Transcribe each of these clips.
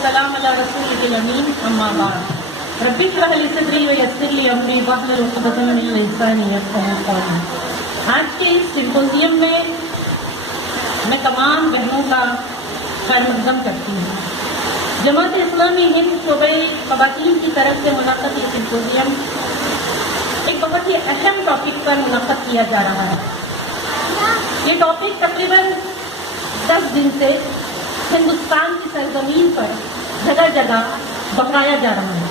والسلام على رسولك الأمين أما بعد رب اشرح لي صدري ويسر لي أمري واحلل عقدة من لساني يفقهوا قولي. آج کے اس سمپوزیم میں تمام بہنوں کا خیر مقدم کرتی ہوں. جماعت اسلامی ہند شعبہ خواتین کی طرف سے منعقد یہ سمپوزیم ایک بہت ہی اہم ٹاپک پر منعقد کیا جا رہا ہے. یہ ٹاپک تقریباً 10 دن سے ہندوستان کی سرزمین پر جگہ جگہ دہرایا جا رہا ہے.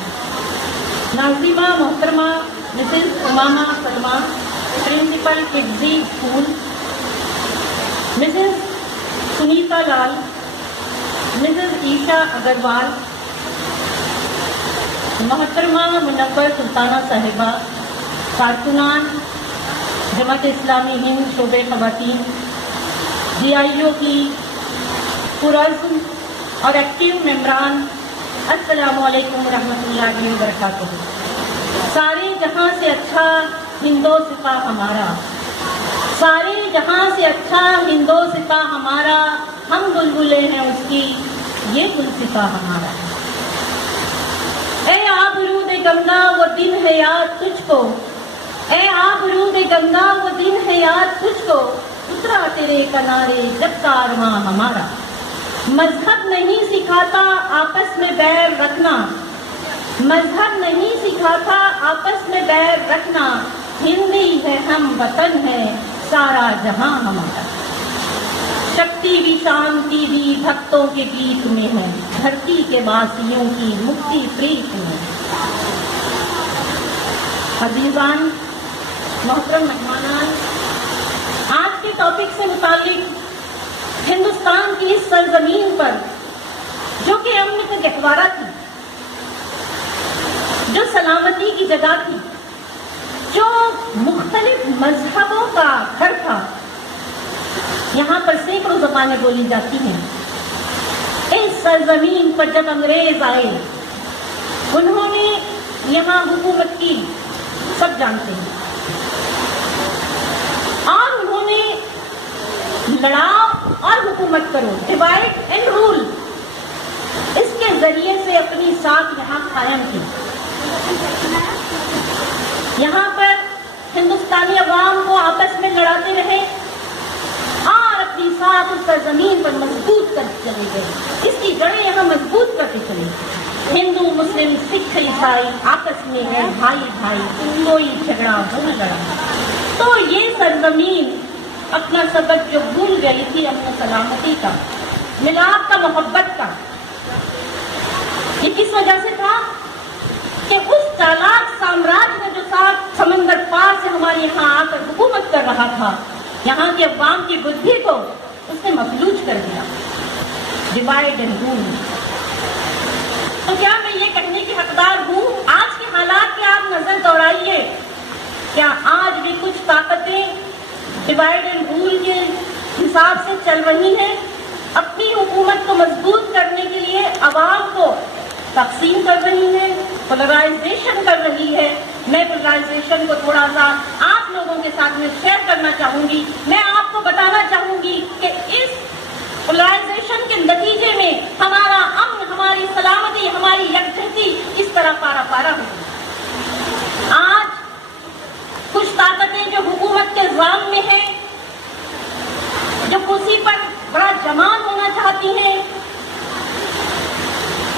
ناظمہ محترمہ مسز امامہ صدمہ پرنسپل کڈزی اسکول، مسز سنیتا لال، مسز عیشا اگروال، محترمہ منور سلطانہ صاحبہ، کارکنان جماعت اسلامی ہند شعبہ خواتین، DIO کی پرعزم اور ایکٹیو ممبران، السلام علیکم ورحمۃ اللہ وبرکاتہ. سارے جہاں سے اچھا ہندو سپاہ ہمارا، سارے جہاں سے اچھا ہندو سپاہ ہمارا، ہم بلبلیں ہیں اس کی یہ گل سپاہ ہمارا. اے آبرود گنگا وہ دن ہے یاد تجھ کو، اے آبرود گنگا وہ دن ہے یاد تجھ کو، اترا تیرے کنارے جب کارواں ہمارا. مذہب نہیں سکھاتا آپس میں بیر رکھنا، مذہب نہیں سکھاتا آپس میں بیر رکھنا، ہندی ہے ہم وطن ہے سارا جہاں ہمارا. شکتی بھی شانتی بھی بھکتوں کے گیت میں ہے، دھرتی کے باسیوں کی مکتی پریت میں. عزیزان، محترم مہمانان، آج کے ٹاپک سے متعلق ہندوستان کی اس سرزمین پر جو کہ امن کا گہوارہ تھی، جو سلامتی کی جگہ تھی، جو مختلف مذہبوں کا گھر تھا، یہاں پر سینکڑوں زبانیں بولی جاتی ہیں. اس سرزمین پر جب انگریز آئے، انہوں نے یہاں حکومت کی، سب جانتے ہیں، اور انہوں نے لڑاؤ اور حکومت کرو، ڈیوائڈ اینڈ رول، اس کے ذریعے سے اپنی ساکھ یہاں قائم کی. یہاں پر ہندوستانی عوام کو آپس میں لڑاتے رہے اور اپنی ساکھ اس سرزمین پر مضبوط کرتے چلے گئے. اس کی جڑیں یہاں مضبوط کرتے چلے گئے. ہندو مسلم سکھ عیسائی آپس میں ہیں بھائی بھائی، کوئی جھگڑا نہیں لڑا. تو یہ سرزمین اپنا سبق جو بھول گئی تھی امن و سلامتی کا، ملاپ کا، محبت کا، یہ کس وجہ سے تھا کہ اس چالاک سامراج نے جو ساتھ سمندر پار سے ہمارے یہاں آ کر حکومت کر رہا تھا، یہاں کے عوام کی بدھی کو اس نے مفلوج کر دیا. Divide and rule. تو کیا میں یہ کہنے کی حقدار ہوں؟ آج کے حالات پہ آپ نظر دوڑائیے، کیا آج بھی کچھ طاقتیں ڈیوائڈ اینڈ رول کے حساب سے چل رہی ہیں؟ اپنی حکومت کو مضبوط کرنے کے لیے عوام کو تقسیم کر رہی ہے، پولرائزیشن کر رہی ہے. میں پولرائزیشن کو تھوڑا سا آپ لوگوں کے ساتھ میں شیئر کرنا چاہوں گی. میں آپ کو بتانا چاہوں گی کہ اس پولرائزیشن کے نتیجے میں ہمارا امن، ہماری سلامتی، ہماری یکجہتی کس طرح پارا پارا ہوگی. آج کچھ طاقتیں جو حکومت کے ضام میں ہیں، جو کرسی پر بڑا جمان ہونا چاہتی ہیں،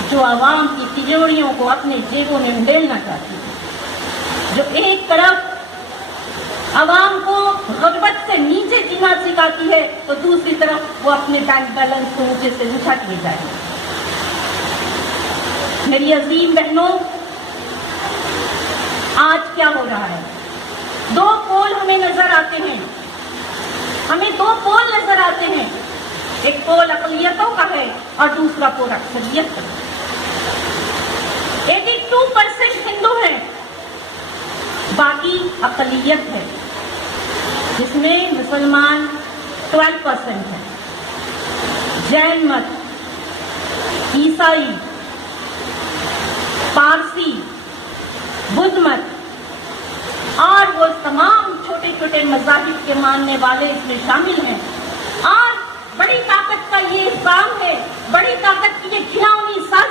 جو عوام کی تجوریوں کو اپنے جیبوں میں ڈھیلنا چاہتی ہیں، جو ایک طرف عوام کو غربت سے نیچے جینا سکھاتی ہے تو دوسری طرف وہ اپنے بینک بیلنس کو اونچے سے اونچا کیے جائیں. میری عظیم بہنوں، آج کیا ہو رہا ہے؟ دو پول ہمیں نظر آتے ہیں، ہمیں دو پول نظر آتے ہیں. ایک پول اقلیتوں کا ہے اور دوسرا پول اکثریت کا. 82% ہندو ہیں، باقی اقلیت ہے، جس میں مسلمان 12% ہیں، جین مت، عیسائی، پارسی، بدھ مت اور وہ تمام چھوٹے چھوٹے مذاہب کے ماننے والے اس میں شامل ہیں. اور بڑی طاقت کا یہ الزام ہے، بڑی طاقت کی یہ گھناؤنی سازش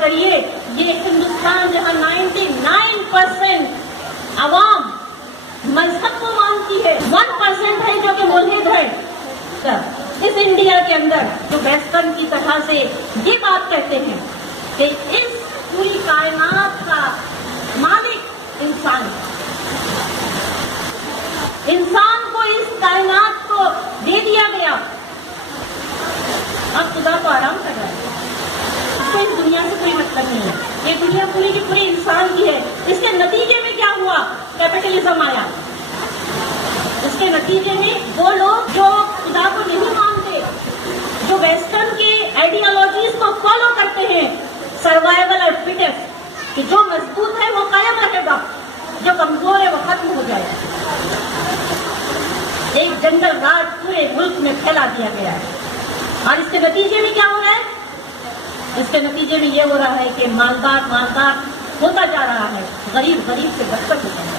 کریے، یہ ہندوستان جہاں 99% عوام مذہب کو مانتی ہے، 1% ہے جو کہ ملحد ہے، اس انڈیا کے اندر جو ویسٹرن کی طرح سے یہ بات کہتے ہیں کہ اس پوری کائنات کا مالک انسان کو اس کائنات کو دے دیا گیا، اب خدا کو آرام کر رہا ہے، اس کو اس دنیا سے کوئی مطلب نہیں ہے، یہ دنیا پوری کی پوری انسان کی ہے۔ اس کے نتیجے میں کیا ہوا؟ کیپٹلزم آیا۔ اس کے نتیجے میں وہ لوگ جو خدا کو نہیں مانتے، جو ویسٹرن کے آئیڈیالوجیز کو فالو کرتے ہیں، سروائیول اور فٹنس، کہ جو مضبوط ہے وہ قائم رہے گا، جو کمزور ہے وہ ختم ہو جائے گا۔ ایک جنگل راج پورے ملک میں پھیلا دیا گیا ہے، اور اس کے نتیجے میں کیا ہو رہا ہے؟ اس کے نتیجے میں یہ ہو رہا ہے کہ مالدار ہوتا جا رہا ہے، غریب سے بدتر ہوتا جا رہا ہے۔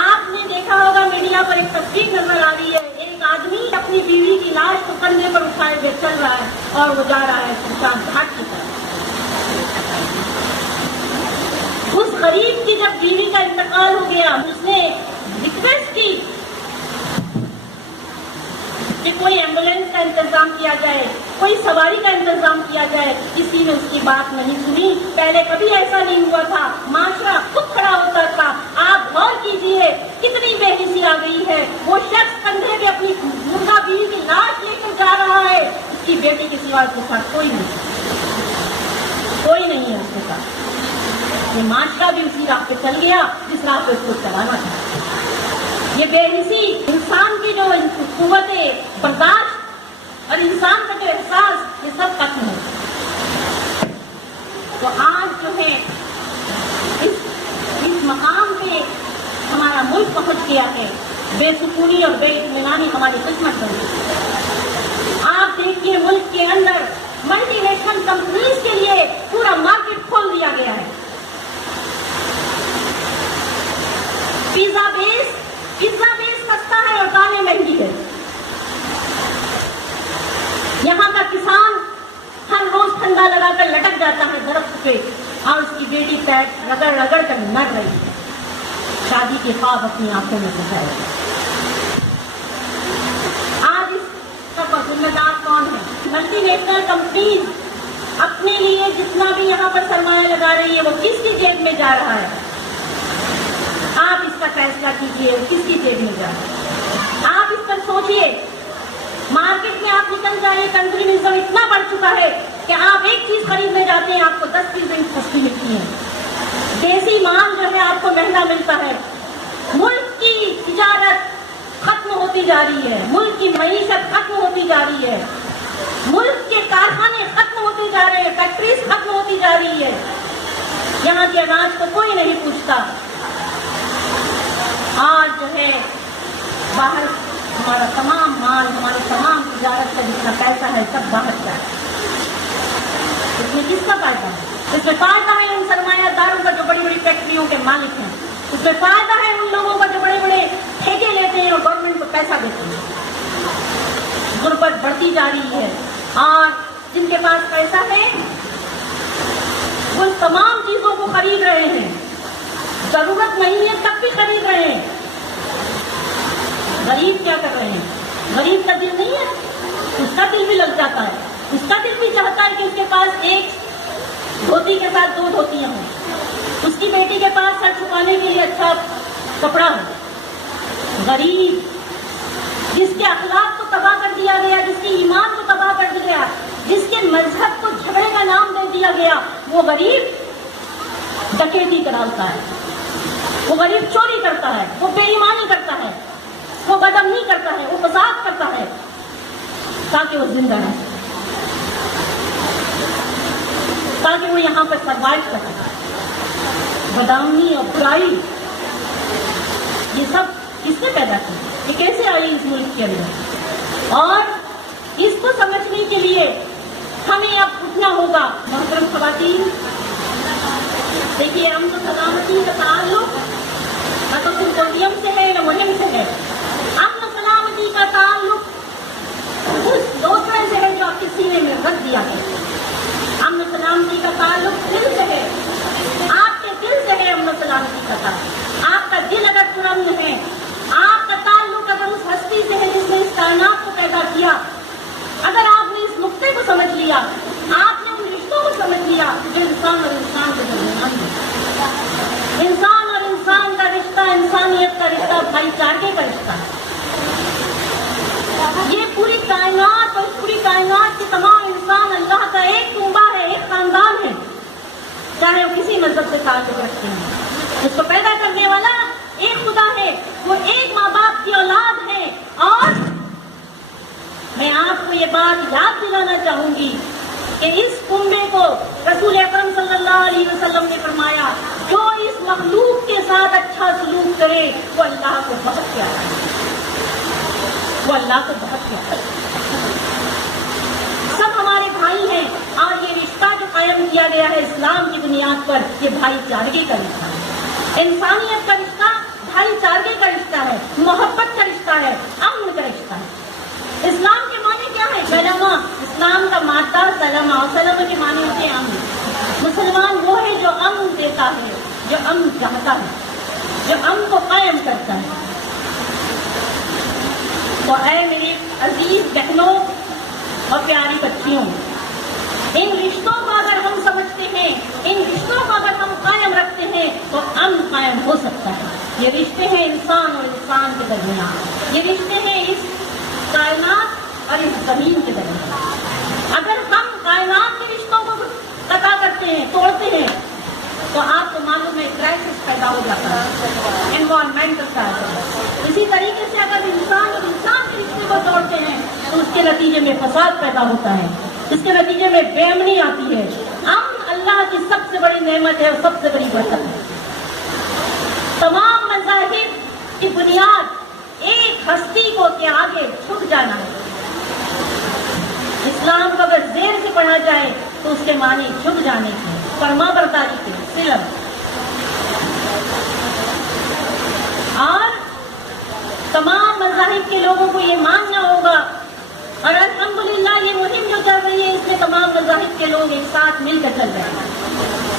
آپ نے دیکھا ہوگا میڈیا پر ایک تصویر نظر آ رہی ہے، ایک آدمی اپنی بیوی کی لاش کو کندھے پر اٹھائے ہوئے چل رہا ہے اور وہ جا رہا ہے شمشان گھاٹ کی طرف۔ اس غریب کی جب بیوی کا انتقال ہو گیا، اس نے ریکویسٹ کی کہ کوئی ایمبولینس کا انتظام کیا جائے، کوئی سواری کا انتظام کیا جائے، کسی نے اس کی بات نہیں سنی۔ پہلے کبھی ایسا نہیں ہوا تھا، معاشرہ خود کھڑا ہوتا تھا۔ آپ غور کیجئے کتنی بے حسی آ گئی ہے، وہ شخص کندھے پہ اپنی مردہ بیوی کی لاش لے کر جا رہا ہے، اس کی بیٹی کے سوا اس کے ساتھ کوئی نہیں ہے اس کے ساتھ۔ یہ معاشرہ بھی اسی راہ پہ چل گیا جس راہ پہ اس کو چلانا تھا۔ یہ بے حسی، انسان کی جو قوت برداشت اور انسان کا جو احساس، یہ سب ختم ہے۔ تو آج جو ہے اس مقام پہ ہمارا ملک پہنچ گیا ہے، بے سکونی اور بے اطمینانی ہماری قسمت بن گئی۔ آپ دیکھیے ملک کے اندر ملٹی نیشنل کمپنیز کے لیے پورا مارکیٹ کھول دیا گیا ہے۔ پیزا بیس سستا ہے اور دالیں مہنگی ہے۔ یہاں کا کسان ہر روز ٹھنڈا لگا کر لٹک جاتا ہے درخت پہ، اور اس کی بیٹی پیٹ رگڑ کر مر رہی ہے، شادی کے خواب اپنی آنکھوں میں بجھائے۔ آج اس کا ذمہ دار کون ہے؟ ملٹی نیشنل کمپنیز اپنے لیے جتنا بھی یہاں پر سرمایہ لگا رہی ہے وہ کس کی جیب میں جا رہا ہے؟ آپ اس کا فیصلہ کیجئے، کس کی جیب میں جا رہا ہے؟ آپ اس پر سوچئے۔ مارکیٹ میں آپ نکل جائیں، کنزیومرزم اتنا بڑھ چکا ہے کہ آپ ایک چیز خریدنے جاتے ہیں، آپ کو 10 سستی ملتی ہے۔ دیسی مال جو ہے آپ کو مہنگا ملتا ہے۔ ملک کی تجارت ختم ہوتی جا رہی ہے، ملک کی معیشت ختم ہوتی جا رہی ہے، ملک کے کارخانے ختم ہوتے جا رہے ہیں، فیکٹریز ختم ہوتی جا رہی ہے۔ یہاں کے اناج کو کوئی نہیں پوچھتا۔ آج جو ہے باہر ہمارا تمام مال، ہماری تمام تجارت کا جتنا پیسہ ہے سب باہر کا ہے۔ اس میں کس کا فائدہ ہے؟ اس میں فائدہ ہے ان سرمایہ داروں کا جو بڑی بڑی فیکٹریوں کے مالک ہیں، اس میں فائدہ ہے ان لوگوں کا جو بڑے بڑے ٹھیکے لیتے ہیں اور گورنمنٹ کو پیسہ دیتے ہیں۔ غربت بڑھتی جا رہی ہے، اور جن کے پاس پیسہ ہے وہ تمام چیزوں کو خرید رہے ہیں، ضرورت نہیں ہے تب بھی خرید رہے ہیں۔ غریب کیا کر رہے ہیں؟ غریب کا دل نہیں ہے، اس کا دل بھی لگ جاتا ہے، اس کا دل بھی چاہتا ہے کہ اس کے پاس ایک دھوتی کے ساتھ 2 دھوتیاں ہوں، اس کی بیٹی کے پاس سر چھپانے کے لیے اچھا کپڑا ہو۔ غریب جس کے اخلاق کو تباہ کر دیا گیا، جس کے ایمان کو تباہ کر دیا گیا، جس کے مذہب کو جھگڑے کا نام دے دیا گیا، وہ غریب ڈکیتی کراتا ہے، وہ غریب چوری کرتا ہے، وہ بے ایمانی کرتا ہے، وہ بدامنی کرتا ہے، وہ فساد کرتا ہے تاکہ وہ زندہ رہے، تاکہ وہ یہاں پر سروائیو کر سکے۔ بدامنی اور برائی یہ سب کس نے پیدا کی؟ یہ کیسے آئی اس ملک کے اندر؟ اور اس کو سمجھنے کے لیے ہمیں اب اٹھنا ہوگا۔ محترم خواتین، دیکھیے ہم تو سلامتی کا تعلق نہ تو سمپوزیم سے ہے نہ مہم سے ہے، امن سلامتی کا تعلق اس دوسرے سے ہے جو آپ کے سینے میں رکھ چاہے وہ کسی مذہب سے تعلق رکھتے ہیں۔ اس کو پیدا کرنے والا ایک خدا ہے، وہ ایک ماں باپ کی اولاد ہے۔ اور میں آپ کو یہ بات یاد دلانا چاہوں گی کہ اس کنبے کو رسول اکرم صلی اللہ علیہ وسلم نے فرمایا، جو اس مخلوق کے ساتھ اچھا سلوک کرے وہ اللہ کو بہت پیارا ہے، وہ اللہ کو بہت پیارا ہے۔ سب ہمارے بھائی ہیں، اور یہ رشتہ جو قائم کیا گیا ہے اسلام کی بنیاد پر، یہ بھائی چارگی کا رشتہ ہے، انسانیت کا رشتہ، بھائی چارگی کا رشتہ ہے، محبت کا رشتہ ہے، امن کا رشتہ ہے۔ اسلام کے معنی کیا ہے؟ سلامہ، اسلام کا مادہ سلامہ، اور سلامہ کے معنی ہوتے ہیں امن۔ مسلمان وہ ہے جو امن دیتا ہے، جو امن چاہتا ہے، جو امن کو قائم کرتا ہے۔ تو اے میری عزیز بہنوں اور پیاری بچیوں، ان رشتوں کو اگر ہم سمجھتے ہیں، ان رشتوں کو اگر ہم قائم رکھتے ہیں تو امن قائم ہو سکتا ہے۔ یہ رشتے ہیں انسان اور انسان کے درمیان، یہ رشتے ہیں اس کائنات اور اس زمین کے درمیان۔ اگر ہم کائنات کے رشتوں کو قطع کرتے ہیں، توڑتے ہیں، تو آپ کو معلوم ہے کرائسس پیدا ہو جاتا ہے، انوائرمنٹل کرائسس۔ اسی طریقے سے اگر انسان اور انسان کے رشتے کو توڑتے ہیں تو اس کے نتیجے میں فساد پیدا ہوتا ہے، اس کے نتیجے میں بے امنی آتی ہے۔ امن اللہ کی سب سے بڑی نعمت ہے اور سب سے بڑی برکت ہے۔ تمام مذاہب کی بنیاد ایک ہستی کو کے آگے جھک جانا ہے۔ اسلام کو اگر زیر سے پڑھا جائے تو اس کے معنی جھک جانے کے، فرما برداری کے، سلم۔ اور تمام مذاہب کے لوگوں کو یہ ماننا ہوگا، اور الحمدللہ یہ مہم جو چل رہی ہے اس میں تمام مذاہب کے لوگ ایک ساتھ مل کر چل رہے ہیں۔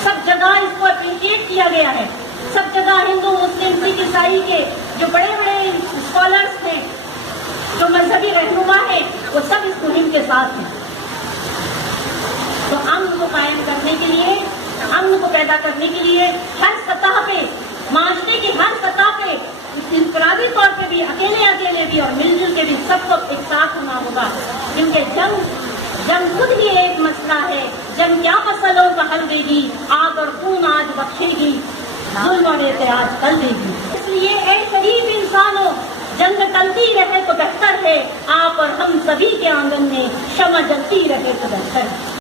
سب جگہ اس کو اپریشیٹ کیا گیا ہے، سب جگہ ہندو، مسلم، سکھ، عیسائی کے جو بڑے بڑے اسکالرس ہیں، جو مذہبی رہنما ہیں، وہ سب اس مہم کے ساتھ ہیں۔ تو امن کو قائم کرنے کے لیے، امن کو پیدا کرنے کے لیے ہر سطح پہ، معاشرے کی ہر سطح پہ، انفرادی طور پہ بھی، اکیلے بھی اور مل جل کے بھی سب کو ایک ساتھ ہونا ہوگا، کیونکہ جنگ خود ہی ایک مسئلہ ہے۔ جنگ کیا مسئلوں کا حل دے گی؟ آگ اور خون آج بخشے گی، ظلم اور اعتراض کل دے گی۔ اس لیے اے شریف انسانوں، جنگ ٹلتی رہے تو بہتر ہے، آپ اور ہم سبھی کے آنگن میں شمع جلتی رہے تو بہتر ہے۔